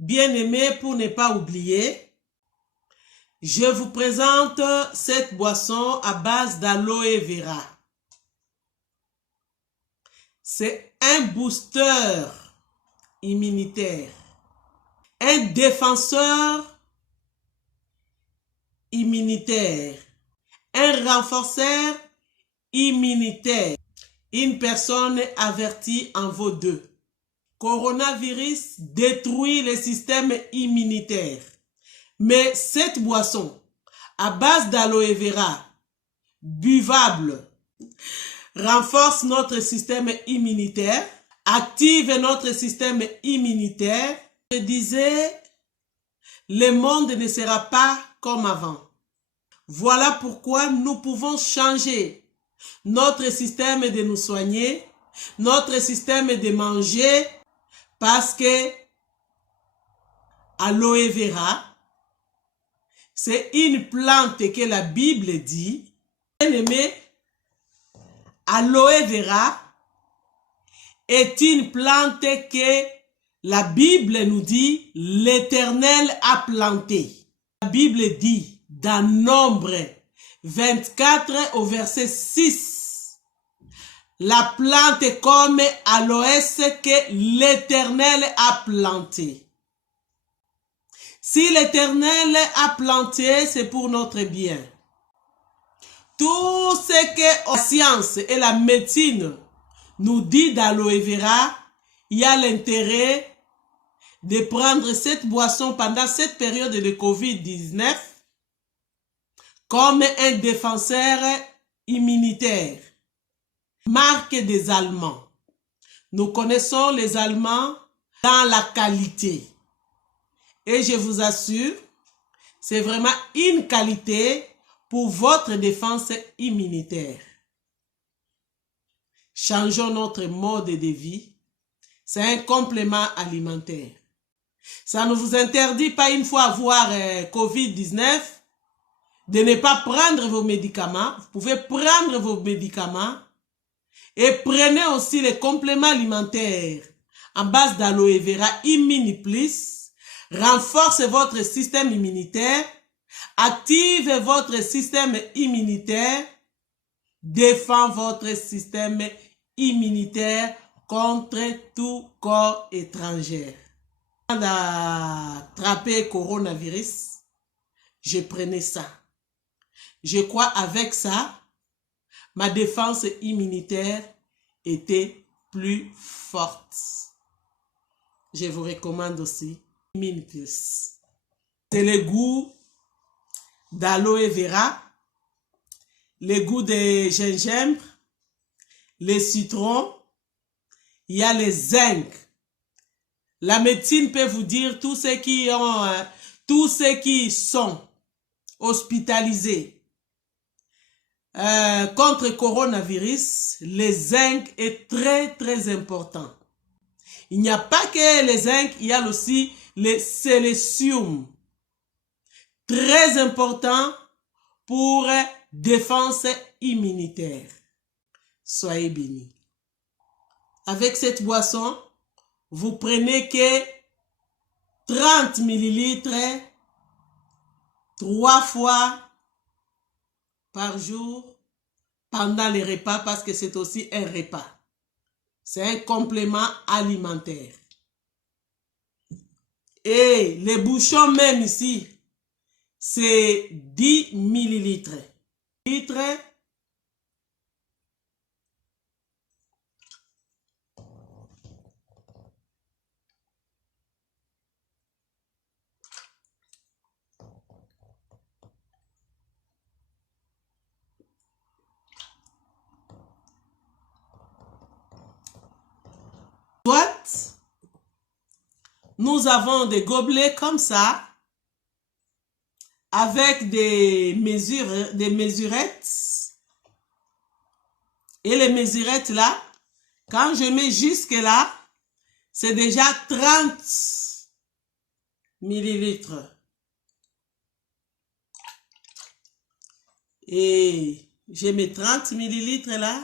Bien-aimés, pour ne pas oublier, je vous présente cette boisson à base d'aloe vera. C'est un booster immunitaire, un défenseur immunitaire, un renforceur immunitaire. Une personne avertie en vaut deux. Coronavirus détruit le système immunitaire. Mais cette boisson, à base d'aloe vera, buvable, renforce notre système immunitaire, active notre système immunitaire. Je disais, le monde ne sera pas comme avant. Voilà pourquoi nous pouvons changer notre système de nous soigner, notre système de manger, parce que aloe vera, c'est une plante que la Bible dit. Bien-aimé, aloe vera est une plante que la Bible nous dit l'Éternel a plantée. La Bible dit dans Nombre 24 au verset 6, la plante est comme aloès que l'Éternel a planté. Si l'Éternel a planté, c'est pour notre bien. Tout ce que la science et la médecine nous dit d'aloe vera, il y a l'intérêt de prendre cette boisson pendant cette période de COVID-19 comme un défenseur immunitaire. Marque des Allemands. Nous connaissons les Allemands dans la qualité. Et je vous assure, c'est vraiment une qualité pour votre défense immunitaire. Changeons notre mode de vie. C'est un complément alimentaire. Ça ne vous interdit pas, une fois avoir COVID-19, de ne pas prendre vos médicaments. Vous pouvez prendre vos médicaments et prenez aussi les compléments alimentaires en base d'aloe vera Immuniplis. Renforce votre système immunitaire, active votre système immunitaire, défend votre système immunitaire contre tout corps étranger. Avant d'attraper coronavirus, je prenais ça. Je crois avec ça, ma défense immunitaire était plus forte. Je vous recommande aussi Immuniplis. C'est le goût d'aloe vera, le goût de gingembre, le citron, il y a le zinc. La médecine peut vous dire tous ceux qui sont hospitalisés contre coronavirus, le zinc est très très important. Il n'y a pas que le zinc, il y a aussi le sélénium. Très important pour défense immunitaire. Soyez bénis. Avec cette boisson, vous prenez que 30 ml 3 fois par jour pendant les repas, parce que c'est aussi un repas. C'est un complément alimentaire. Et les bouchons même ici, c'est 10 ml. Soit nous avons des gobelets comme ça, avec des mesurettes. Et les mesurettes là, quand je mets jusque là, c'est déjà 30 millilitres. Et je mets 30 millilitres là,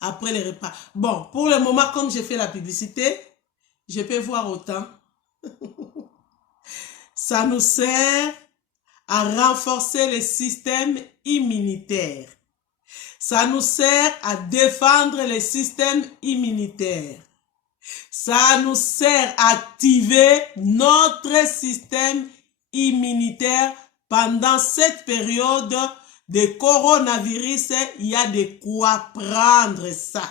après les repas. Bon, pour le moment, comme j'ai fait la publicité, je peux voir autant. Ça nous sert à renforcer le système immunitaire. Ça nous sert à défendre le système immunitaire. Ça nous sert à activer notre système immunitaire pendant cette période de coronavirus. Il y a de quoi prendre ça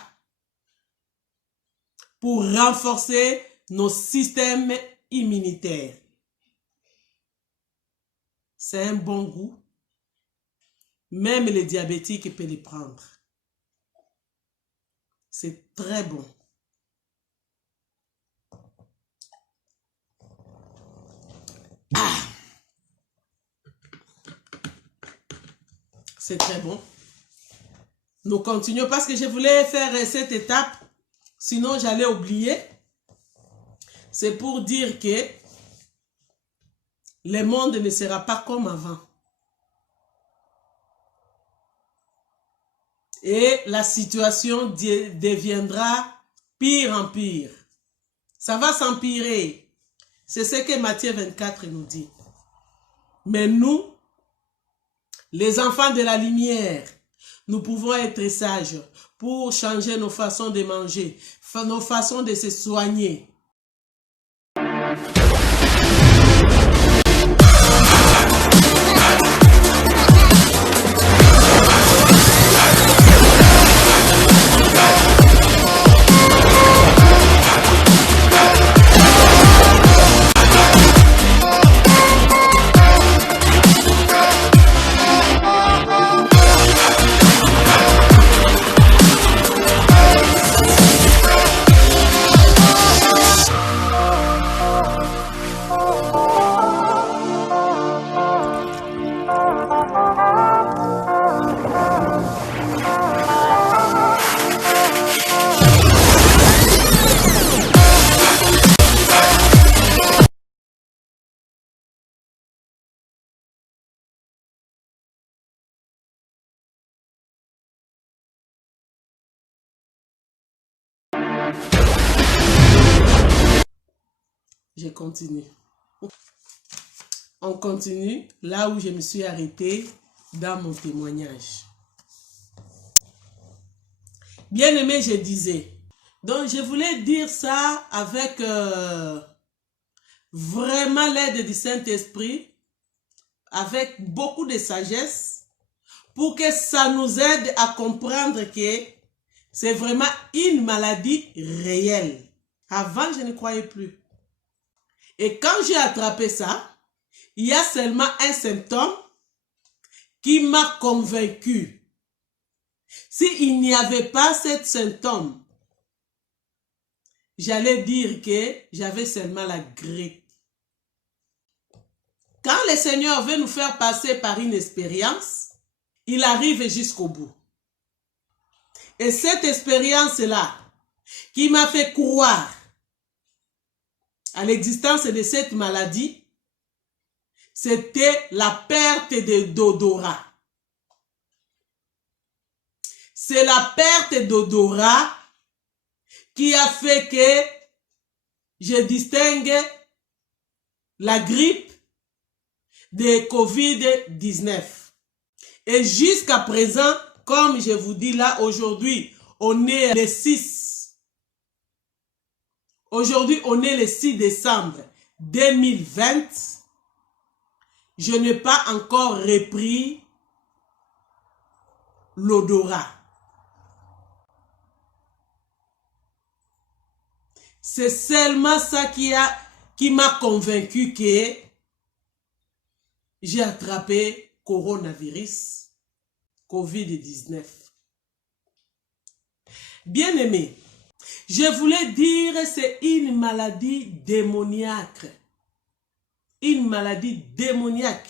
pour renforcer nos systèmes immunitaires. C'est un bon goût. Même les diabétiques peuvent les prendre. C'est très bon. Ah! C'est très bon. Nous continuons parce que je voulais faire cette étape. Sinon, j'allais oublier. C'est pour dire que le monde ne sera pas comme avant. Et la situation deviendra pire en pire. Ça va s'empirer. C'est ce que Matthieu 24 nous dit. Mais nous, les enfants de la lumière, nous pouvons être sages pour changer nos façons de manger, nos façons de se soigner. Je continue. On continue là où je me suis arrêtée dans mon témoignage. Bien aimé, je disais. Donc, je voulais dire ça avec vraiment l'aide du Saint-Esprit, avec beaucoup de sagesse, pour que ça nous aide à comprendre que c'est vraiment une maladie réelle. Avant, je ne croyais plus. Et quand j'ai attrapé ça, il y a seulement un symptôme qui m'a convaincu. S'il n'y avait pas ce symptôme, j'allais dire que j'avais seulement la grippe. Quand le Seigneur veut nous faire passer par une expérience, il arrive jusqu'au bout. Et cette expérience-là, qui m'a fait croire à l'existence de cette maladie, c'était la perte d'odorat. C'est la perte d'odorat qui a fait que je distingue la grippe de Covid-19. Et jusqu'à présent, comme je vous dis là, aujourd'hui, on est le 6. Aujourd'hui, on est le 6 décembre 2020. Je n'ai pas encore repris l'odorat. C'est seulement ça qui m'a convaincu que j'ai attrapé coronavirus, Covid-19. Bien aimé, je voulais dire c'est une maladie démoniaque. Une maladie démoniaque.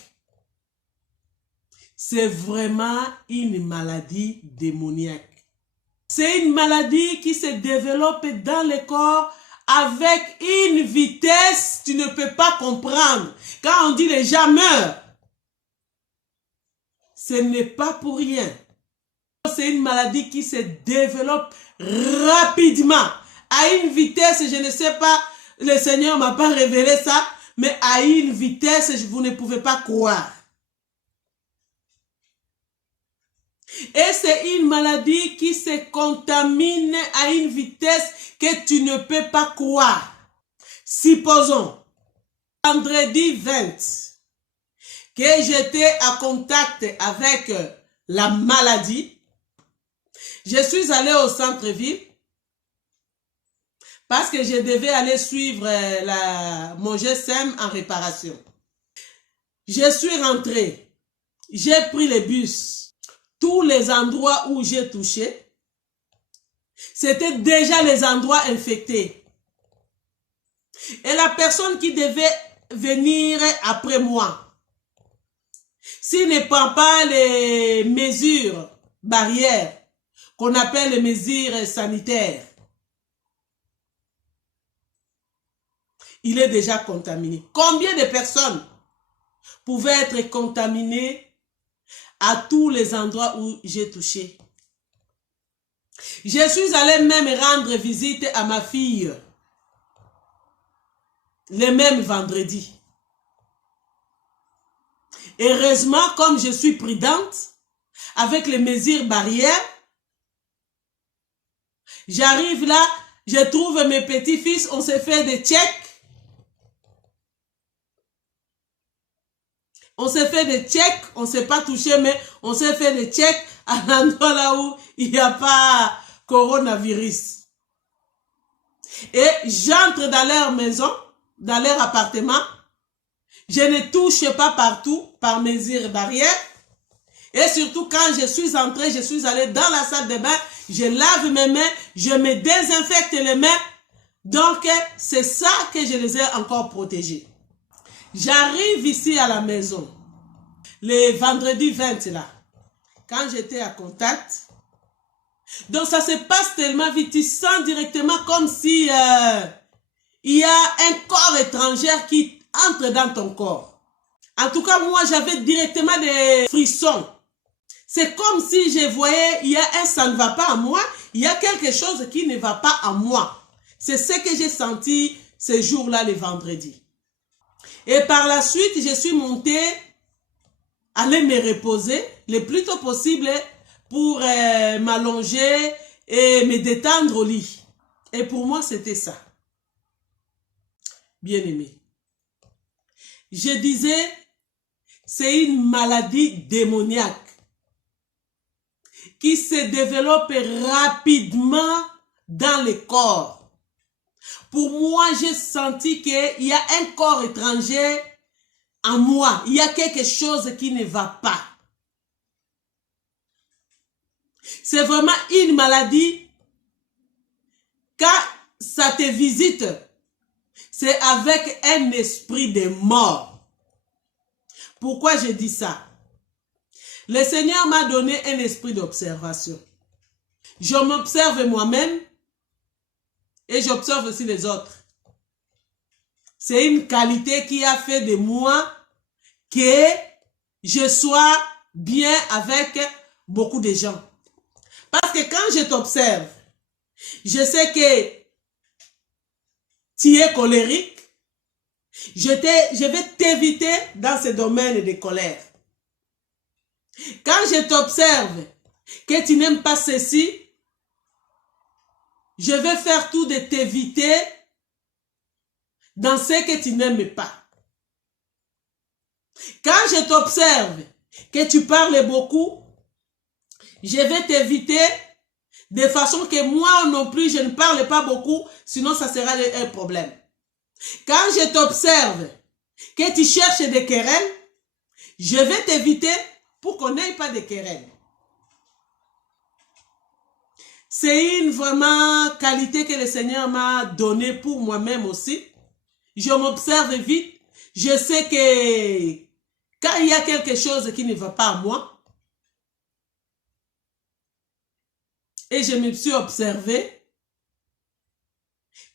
C'est vraiment une maladie démoniaque. C'est une maladie qui se développe dans le corps avec une vitesse que tu ne peux pas comprendre. Quand on dit les gens meurent, ce n'est pas pour rien. C'est une maladie qui se développe rapidement, à une vitesse, je ne sais pas, le Seigneur ne m'a pas révélé ça, mais à une vitesse que vous ne pouvez pas croire. Et c'est une maladie qui se contamine à une vitesse que tu ne peux pas croire. Supposons, vendredi 20, que j'étais en contact avec la maladie. Je suis allé au centre-ville parce que je devais aller suivre mon GSM en réparation. Je suis rentré, j'ai pris le bus. Tous les endroits où j'ai touché, c'était déjà les endroits infectés. Et la personne qui devait venir après moi, s'il ne prend pas les mesures barrières, qu'on appelle les mesures sanitaires, il est déjà contaminé. Combien de personnes pouvaient être contaminées à tous les endroits où j'ai touché? Je suis allé même rendre visite à ma fille le même vendredi. Heureusement, comme je suis prudente, avec les mesures barrières, j'arrive là, je trouve mes petits-fils, on s'est fait des checks. On s'est fait des checks, on ne s'est pas touché, mais on s'est fait des checks à l'endroit là où il n'y a pas coronavirus. Et j'entre dans leur maison, dans leur appartement. Je ne touche pas partout par mesure barrière. Et surtout quand je suis entré, je suis allé dans la salle de bain, je lave mes mains, je me désinfecte les mains. Donc c'est ça que je les ai encore protégés. J'arrive ici à la maison, le vendredi 20 là, quand j'étais à contact. Donc ça se passe tellement vite, tu sens directement comme si il y a un corps étranger qui entre dans ton corps. En tout cas, moi j'avais directement des frissons. C'est comme si je voyais, il y a un ça ne va pas à moi, il y a quelque chose qui ne va pas à moi. C'est ce que j'ai senti ce jour-là, le vendredi. Et par la suite, je suis montée, aller me reposer le plus tôt possible pour m'allonger et me détendre au lit. Et pour moi, c'était ça. Bien-aimé. Je disais, c'est une maladie démoniaque qui se développe rapidement dans le corps. Pour moi, j'ai senti qu'il y a un corps étranger en moi. Il y a quelque chose qui ne va pas. C'est vraiment une maladie. Quand ça te visite, c'est avec un esprit de mort. Pourquoi je dis ça? Le Seigneur m'a donné un esprit d'observation. Je m'observe moi-même et j'observe aussi les autres. C'est une qualité qui a fait de moi que je sois bien avec beaucoup de gens. Parce que quand je t'observe, je sais que tu es colérique. Je vais t'éviter dans ce domaine de colère. Quand je t'observe que tu n'aimes pas ceci, je vais faire tout de t'éviter dans ce que tu n'aimes pas. Quand je t'observe que tu parles beaucoup, je vais t'éviter de façon que moi non plus je ne parle pas beaucoup, sinon ça sera un problème. Quand je t'observe que tu cherches des querelles, je vais t'éviter pour qu'on n'ait pas de querelles. C'est une vraiment qualité que le Seigneur m'a donnée pour moi-même aussi. Je m'observe vite. Je sais que quand il y a quelque chose qui ne va pas à moi, et je me suis observé,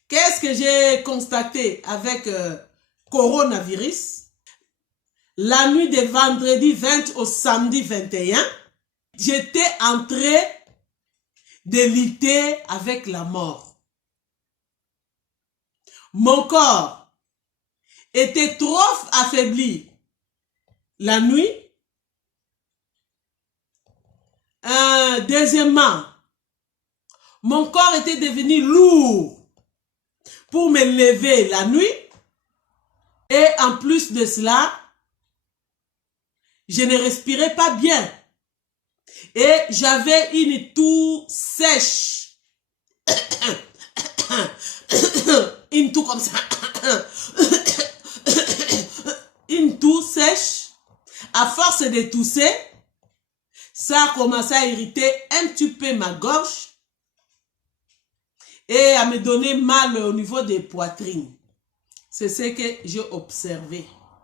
qu'est-ce que j'ai constaté avec coronavirus? La nuit de vendredi 20 au samedi 21, j'étais en train de lutter avec la mort. Mon corps était trop affaibli la nuit. Deuxièmement, mon corps était devenu lourd pour me lever la nuit. Et en plus de cela, je ne respirais pas bien. Et j'avais une toux sèche. Une toux comme ça. Une toux sèche. À force de tousser, ça a commencé à irriter un petit peu ma gorge et à me donner mal au niveau des poitrines. C'est ce que j'ai observé.